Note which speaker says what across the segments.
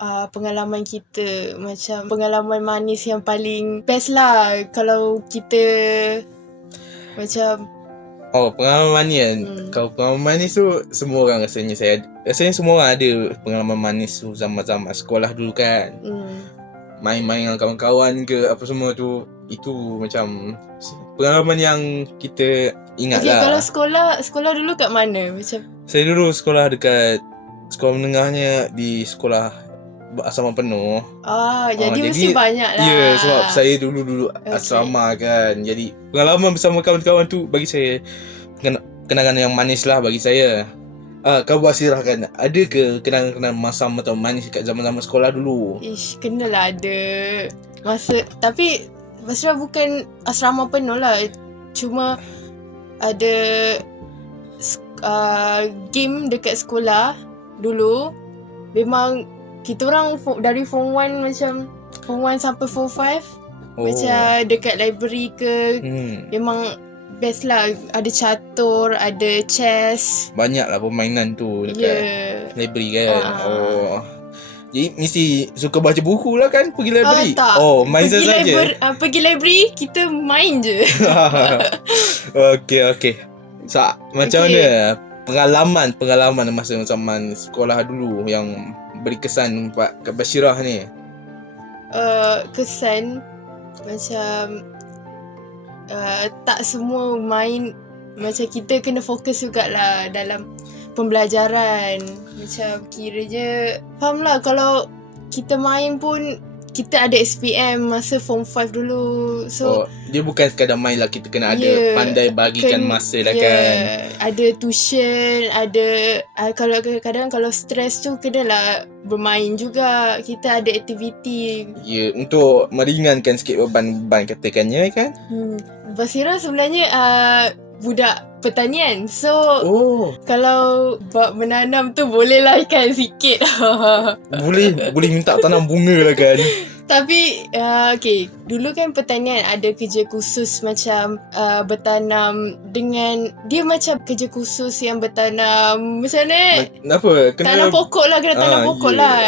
Speaker 1: uh, pengalaman kita macam pengalaman manis yang paling best lah kalau kita macam
Speaker 2: Oh pengalaman manis. Kan
Speaker 1: Hmm.
Speaker 2: Kalau pengalaman manis tu Semua orang rasanya saya Rasanya semua orang ada Pengalaman manis tu Zaman-zaman sekolah dulu kan.
Speaker 1: Hmm,
Speaker 2: Main-main dengan kawan-kawan ke Apa semua tu Itu macam Pengalaman yang kita Ingat
Speaker 1: okay,
Speaker 2: lah.
Speaker 1: kalau sekolah sekolah dulu kat mana? Macam
Speaker 2: Saya dulu sekolah dekat Sekolah menengahnya Di sekolah Asrama penuh
Speaker 1: ah jadi,
Speaker 2: jadi-
Speaker 1: mesti banyak lah.
Speaker 2: Ya yeah, sebab saya dulu-dulu
Speaker 1: Okay.
Speaker 2: okay. asrama kan Jadi pengalaman bersama kawan-kawan tu Bagi saya kena- Kenangan yang manis lah bagi saya Ah, kau buat kan Ada ke kenangan-kenangan masam atau manis Kat zaman-zaman sekolah dulu
Speaker 1: Ish, kenalah ada masa tapi Basira bukan asrama penuh lah. Cuma ada uh, game dekat sekolah dulu. Memang kita orang dari form 1 macam form 1 sampai form 5 oh. macam dekat library ke
Speaker 2: hmm,
Speaker 1: memang best lah ada catur, ada chess.
Speaker 2: Banyak lah permainan tu. Dekat
Speaker 1: Yeah.
Speaker 2: library kan
Speaker 1: Ah.
Speaker 2: Oh Jadi mesti suka baca buku lah kan Pergi library
Speaker 1: Ah, tak.
Speaker 2: Oh main
Speaker 1: pergi
Speaker 2: saja
Speaker 1: library, uh, pergi library kita main je.
Speaker 2: okay, okay. So, macam
Speaker 1: Okay.
Speaker 2: mana pengalaman pengalaman masa zaman sekolah dulu yang beri kesan Pak kat Bashirah ni?
Speaker 1: uh, kesan macam uh, tak semua main macam kita kena fokus jugalah dalam pembelajaran macam kiranya faham lah kalau kita main pun kita ada SPM masa form 5 dulu
Speaker 2: oh,
Speaker 1: so
Speaker 2: dia bukan sekadar main lah kita kena ada
Speaker 1: Yeah,
Speaker 2: pandai bagikan
Speaker 1: ken-
Speaker 2: masa lah
Speaker 1: yeah,
Speaker 2: kan.
Speaker 1: ada tuition ada uh, kalau kadang-kadang kalau stres tu kenalah bermain juga kita ada aktiviti
Speaker 2: Ya, untuk meringankan sikit beban-beban katakannya kan.
Speaker 1: Hmm. Basira sebenarnya uh, budak pertanian. So
Speaker 2: Oh,
Speaker 1: kalau bab menanam tu bolehlah ikan sikit.
Speaker 2: boleh boleh minta tanam bunga lah kan.
Speaker 1: Tapi uh, okay, dulu kan pertanian ada kerja khusus macam uh, bertanam dengan dia macam kerja khusus yang bertanam macam mana?
Speaker 2: Ma- Apa?
Speaker 1: Tanam pokok lah kena tanam
Speaker 2: Ah,
Speaker 1: pokok
Speaker 2: yeah.
Speaker 1: lah.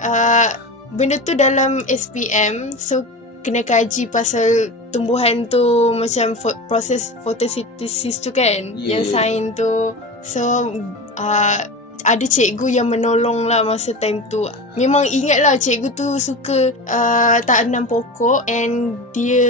Speaker 1: Uh, benda tu dalam SPM so kena kaji pasal tumbuhan tu macam fo- proses photosynthesis tu kan
Speaker 2: Yeah.
Speaker 1: yang sain tu so uh, ada cikgu yang menolong lah masa time tu Memang ingat lah cikgu tu suka uh, tanam pokok And dia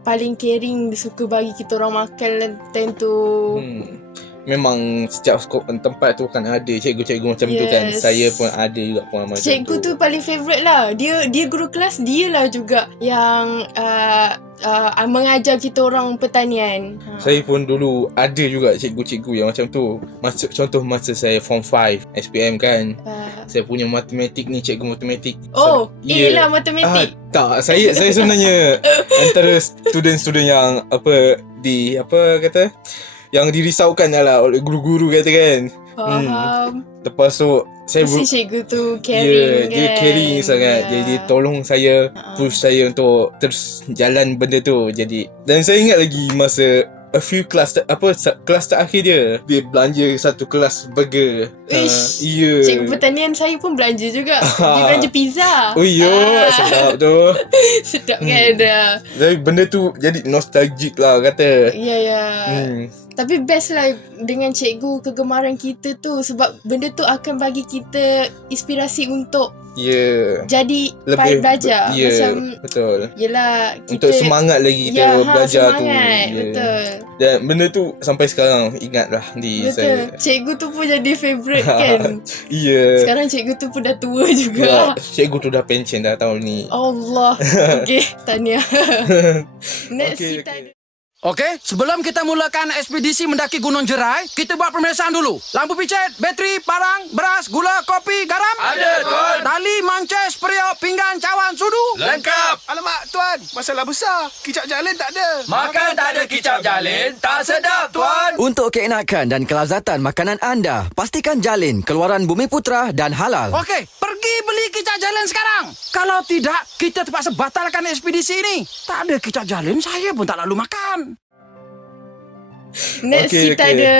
Speaker 1: paling caring Dia suka bagi kita orang makan lah time tu
Speaker 2: Hmm. Memang setiap tempat tu kan ada cikgu-cikgu macam tu kan.
Speaker 1: Yes.
Speaker 2: Saya pun ada juga pengalaman macam
Speaker 1: Cikgu tu paling favourite lah. Dia dia guru kelas dia lah juga yang uh, uh, mengajar kita orang pertanian. Ha.
Speaker 2: Saya pun dulu ada juga cikgu-cikgu yang macam tu. Masa, contoh masa saya form 5 SPM kan.
Speaker 1: Uh,
Speaker 2: Saya punya matematik ni cikgu matematik.
Speaker 1: oh,
Speaker 2: So-
Speaker 1: A
Speaker 2: Ya.
Speaker 1: lah matematik.
Speaker 2: Ah, tak, saya saya sebenarnya antara student-student yang apa di apa kata yang dirisaukan lah oleh guru-guru kata kan.
Speaker 1: Faham.
Speaker 2: Lepas tu saya
Speaker 1: Mesti
Speaker 2: ber-
Speaker 1: cikgu tu
Speaker 2: Ya,
Speaker 1: caring kan.
Speaker 2: dia caring sangat.
Speaker 1: Ya.
Speaker 2: Jadi tolong saya
Speaker 1: Ha.
Speaker 2: push saya untuk terus jalan benda tu. Jadi dan saya ingat lagi masa a few kelas ter- apa kelas terakhir dia dia belanja satu kelas burger.
Speaker 1: Ish,
Speaker 2: ya.
Speaker 1: Cikgu pertanian saya pun belanja juga. Dia belanja pizza.
Speaker 2: Oh yo,
Speaker 1: Ah.
Speaker 2: sedap tu.
Speaker 1: Sedap
Speaker 2: Hmm.
Speaker 1: kan dah.
Speaker 2: Jadi benda tu jadi nostalgic lah kata.
Speaker 1: Ya, ya.
Speaker 2: Hmm.
Speaker 1: Tapi best lah dengan cikgu kegemaran kita tu sebab benda tu akan bagi kita inspirasi untuk
Speaker 2: Ya. Yeah.
Speaker 1: jadi
Speaker 2: Lebih
Speaker 1: belajar
Speaker 2: Ya,
Speaker 1: macam
Speaker 2: betul.
Speaker 1: yelah kita
Speaker 2: Untuk semangat lagi kita
Speaker 1: ya,
Speaker 2: belajar
Speaker 1: ha,
Speaker 2: tu.
Speaker 1: semangat,
Speaker 2: Ya.
Speaker 1: betul
Speaker 2: Dan benda tu sampai sekarang ingat lah di
Speaker 1: betul
Speaker 2: saya.
Speaker 1: cikgu tu pun jadi favourite kan
Speaker 2: Ya.
Speaker 1: sekarang cikgu tu pun dah tua juga
Speaker 2: cikgu tu dah pension dah tahun ni.
Speaker 1: Allah okay tahniah next
Speaker 2: Okay,
Speaker 1: kita
Speaker 2: okay.
Speaker 1: ada
Speaker 3: Okey, sebelum kita mulakan ekspedisi mendaki Gunung Jerai, kita buat pemeriksaan dulu. Lampu picit, bateri, parang, beras, gula, kopi, garam.
Speaker 4: Ada, Tuan.
Speaker 3: Tali, mances, periuk, pinggan, cawan, sudu.
Speaker 4: Lengkap.
Speaker 5: Alamak, Tuan. Masalah besar. Kicap jalin tak ada.
Speaker 4: Makan tak ada kicap jalin, tak sedap, Tuan.
Speaker 6: Untuk keenakan dan kelazatan makanan anda, pastikan jalin keluaran Bumi Putra dan halal.
Speaker 3: Okey, pergi beli kicap jalin sekarang. Kalau tidak, kita terpaksa batalkan ekspedisi ini. Tak ada kicap jalin, saya pun tak lalu makan.
Speaker 1: Next
Speaker 2: Okay,
Speaker 1: kita
Speaker 2: okay.
Speaker 1: ada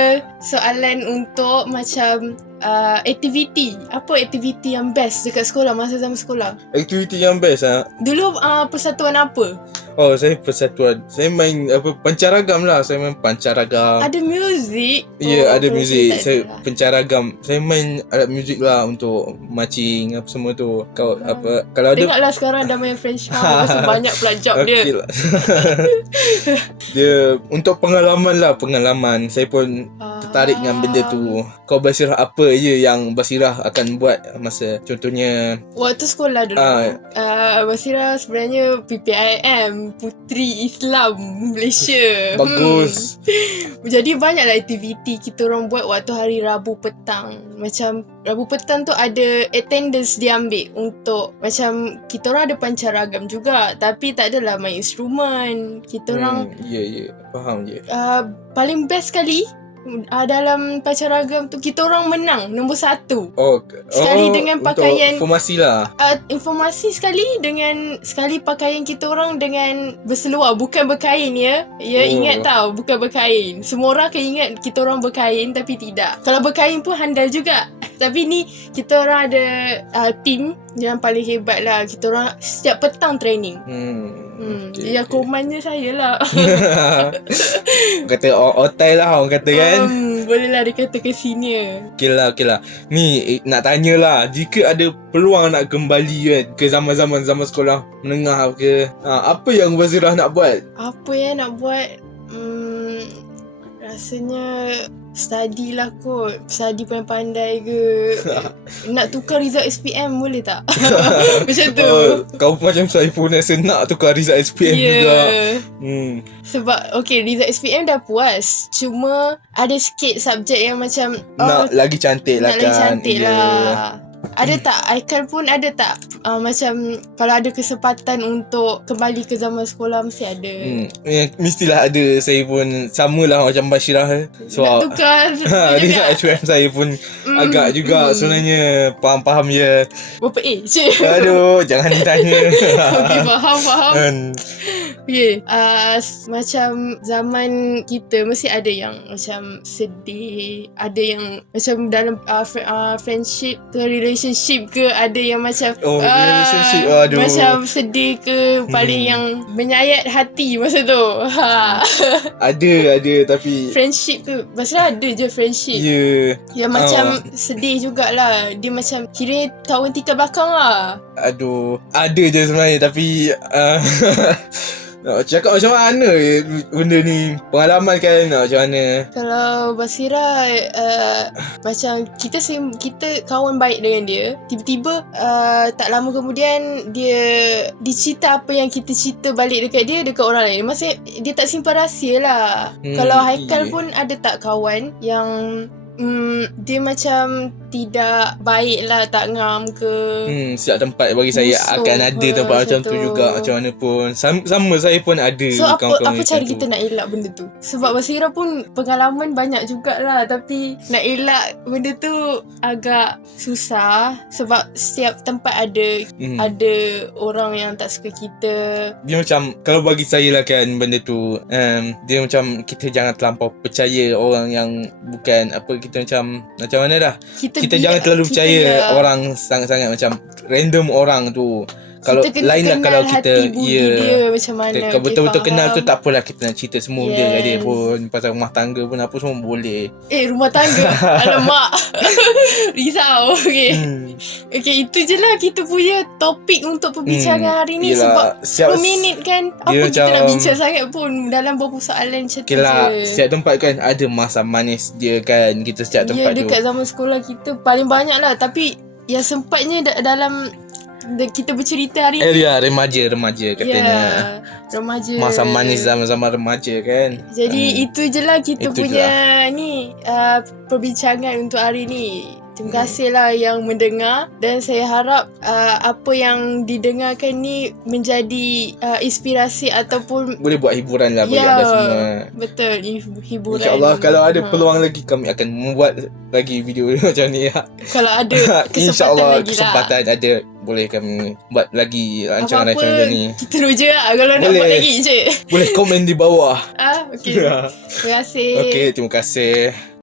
Speaker 1: soalan untuk macam uh, aktiviti. Apa aktiviti yang best dekat sekolah masa zaman sekolah?
Speaker 2: Aktiviti yang best ah.
Speaker 1: Dulu uh, persatuan apa?
Speaker 2: Oh, saya persatuan. Saya main apa pancaragam lah. Saya main pancaragam.
Speaker 1: Ada muzik.
Speaker 2: Ya, ada
Speaker 1: kalau
Speaker 2: muzik.
Speaker 1: tak
Speaker 2: Saya
Speaker 1: ada lah.
Speaker 2: pencaragam. Saya main alat muzik lah untuk marching apa semua tu. Kau apa kalau ada
Speaker 1: Tengoklah sekarang dah main French horn Masa banyak pula job dia
Speaker 2: Okey lah. dia untuk pengalaman lah pengalaman. Saya pun tertarik dengan benda tu. Kau Basirah apa je yang Basirah akan buat masa contohnya
Speaker 1: Waktu sekolah dulu
Speaker 2: Ah.
Speaker 1: uh, Basira sebenarnya PPIM Puteri Islam Malaysia
Speaker 2: bagus.
Speaker 1: hmm. Jadi banyaklah aktiviti kita orang buat waktu hari Rabu petang Macam Rabu petang tu ada attendance diambil Untuk macam kita orang ada pancaragam juga Tapi tak adalah main instrumen Kita orang
Speaker 2: Hmm, ya ya, faham je.
Speaker 1: uh, paling best sekali uh, dalam pancaragam tu kita orang menang nombor satu.
Speaker 2: Oh,
Speaker 1: Sekali
Speaker 2: oh,
Speaker 1: dengan
Speaker 2: untuk
Speaker 1: pakaian-
Speaker 2: formasi lah.
Speaker 1: Uh, informasi sekali dengan sekali pakaian kita orang dengan berseluar bukan berkain ya. Ya
Speaker 2: Oh.
Speaker 1: ingat tau bukan berkain. Semua orang akan ingat kita orang berkain tapi tidak. Kalau berkain pun handal juga. Tapi ni kita orang ada uh, team yang paling hebat lah. Kita orang setiap petang training.
Speaker 2: Hmm.
Speaker 1: Hmm,
Speaker 2: okey,
Speaker 1: yang
Speaker 2: okey.
Speaker 1: komannya saya lah.
Speaker 2: kata otai lah orang kata kan.
Speaker 1: Um, boleh lah dikata ke senior.
Speaker 2: Okey lah, okey lah. Ni eh, nak tanya lah, jika ada peluang nak kembali kan ke zaman-zaman zaman sekolah menengah ke, ha, apa yang Wazirah nak buat?
Speaker 1: Apa yang nak buat? Hmm, rasanya study lah kot. Study pandai-pandai ke. nak tukar result SPM boleh tak? Macam tu.
Speaker 2: Oh, kau macam saya pun rasa nak tukar result SPM
Speaker 1: Ya.
Speaker 2: juga. Hmm.
Speaker 1: Sebab okay result SPM dah puas. Cuma ada sikit subjek yang macam
Speaker 2: Nak lagi cantik lah
Speaker 1: nak
Speaker 2: kan.
Speaker 1: lagi cantik
Speaker 2: Ya.
Speaker 1: lah. Ada tak Aikal pun ada tak uh, Macam Kalau ada kesempatan Untuk kembali ke zaman sekolah Mesti ada
Speaker 2: Hmm. Ya, mestilah ada saya pun samalah macam Bashirah eh.
Speaker 1: Nak tukar
Speaker 2: Ha, result SPM saya pun
Speaker 1: Hmm,
Speaker 2: agak juga
Speaker 1: hmm.
Speaker 2: sebenarnya faham-faham je.
Speaker 1: Berapa A
Speaker 2: Aduh, jangan ditanya.
Speaker 1: Okay faham faham
Speaker 2: Kan.
Speaker 1: Okay uh, Macam Zaman kita Mesti ada yang Macam sedih Ada yang Macam dalam uh, fr- uh, Friendship ke Relationship ke Ada yang macam
Speaker 2: Oh,
Speaker 1: ah,
Speaker 2: relationship, aduh.
Speaker 1: Macam sedih ke Paling
Speaker 2: Hmm.
Speaker 1: yang Menyayat hati Masa tu ha.
Speaker 2: Ada, ada tapi
Speaker 1: Friendship ke Pasal ada je friendship
Speaker 2: ya,
Speaker 1: Yang macam
Speaker 2: Ah.
Speaker 1: Sedih jugalah Dia macam Kira kawan tikar belakang lah
Speaker 2: aduh, ada je sebenarnya tapi uh, nak cakap macam mana eh, benda ni? Pengalaman kan nak macam mana?
Speaker 1: Kalau Basira uh, Macam Kita sim, kita kawan baik dengan dia Tiba-tiba uh, Tak lama kemudian Dia cerita apa yang kita cerita balik dekat dia Dekat orang lain. Maksudnya Dia tak simpan rahsia lah.
Speaker 2: Hmm,
Speaker 1: Kalau Haikal pun ada tak kawan Yang mm, Dia macam Tidak baik lah Tak ngam ke
Speaker 2: Hmm, setiap tempat bagi saya akan ada
Speaker 1: ke,
Speaker 2: tempat macam tu
Speaker 1: tu.
Speaker 2: juga macam mana pun. Sama, sama saya pun ada
Speaker 1: So apa apa cara
Speaker 2: tu.
Speaker 1: kita nak elak benda tu? Sebab Basira pun pengalaman banyak jugalah tapi nak elak benda tu agak susah sebab setiap tempat ada
Speaker 2: Hmm.
Speaker 1: ada orang yang tak suka kita.
Speaker 2: Dia macam kalau bagi saya lah kan benda tu um, dia macam kita jangan terlampau percaya orang yang bukan apa kita macam macam mana dah?
Speaker 1: Kita
Speaker 2: kita jangan terlalu
Speaker 1: kita
Speaker 2: percaya
Speaker 1: biar-
Speaker 2: orang sangat-sangat macam random orang tu kalau
Speaker 1: kita
Speaker 2: lain lah kalau kita ya.
Speaker 1: dia macam mana.
Speaker 2: kita betul-betul kenal tu tak apalah kita nak cerita semua yes. dia dia pun pasal rumah tangga pun apa semua boleh.
Speaker 1: Eh rumah tangga? Alamak. Risau. Okay.
Speaker 2: Hmm.
Speaker 1: Okay itu je lah kita punya topik untuk perbincangan
Speaker 2: Hmm,
Speaker 1: hari ni.
Speaker 2: Yelah,
Speaker 1: Sebab
Speaker 2: siap-
Speaker 1: 10 minit kan Apa kita nak
Speaker 2: macam-
Speaker 1: bincang sangat pun Dalam beberapa soalan macam
Speaker 2: Okay
Speaker 1: tu
Speaker 2: lah,
Speaker 1: je.
Speaker 2: setiap tempat kan ada masa manis dia kan kita setiap
Speaker 1: Ya
Speaker 2: tempat tu.
Speaker 1: dekat zaman sekolah kita paling banyak lah. Tapi yang sempatnya da- dalam kita bercerita hari
Speaker 2: Eh
Speaker 1: ni.
Speaker 2: ya remaja remaja katanya.
Speaker 1: Ya, remaja.
Speaker 2: Masa manis zaman-zaman remaja kan.
Speaker 1: Jadi
Speaker 2: Hmm.
Speaker 1: itu je lah kita
Speaker 2: Itu
Speaker 1: punya ni uh, perbincangan untuk hari ni. Terima
Speaker 2: Hmm.
Speaker 1: kasihlah yang mendengar dan saya harap uh, apa yang didengarkan ni menjadi uh, inspirasi ataupun
Speaker 2: boleh buat hiburan lah bagi
Speaker 1: Ya.
Speaker 2: anda semua.
Speaker 1: betul hib- hiburan.
Speaker 2: InsyaAllah kalau ada
Speaker 1: Ha.
Speaker 2: peluang lagi kami akan membuat lagi video macam ni ya.
Speaker 1: Kalau ada kesempatan
Speaker 2: InsyaAllah
Speaker 1: lagi lah.
Speaker 2: kesempatan ada boleh kami buat lagi rancangan-rancangan
Speaker 1: Apa-apa
Speaker 2: macam ni.
Speaker 1: kita teruja lah kalau nak
Speaker 2: Boleh.
Speaker 1: buat lagi je.
Speaker 2: Boleh komen di bawah.
Speaker 1: Ah, okay. Terima kasih.
Speaker 2: Okey, terima kasih.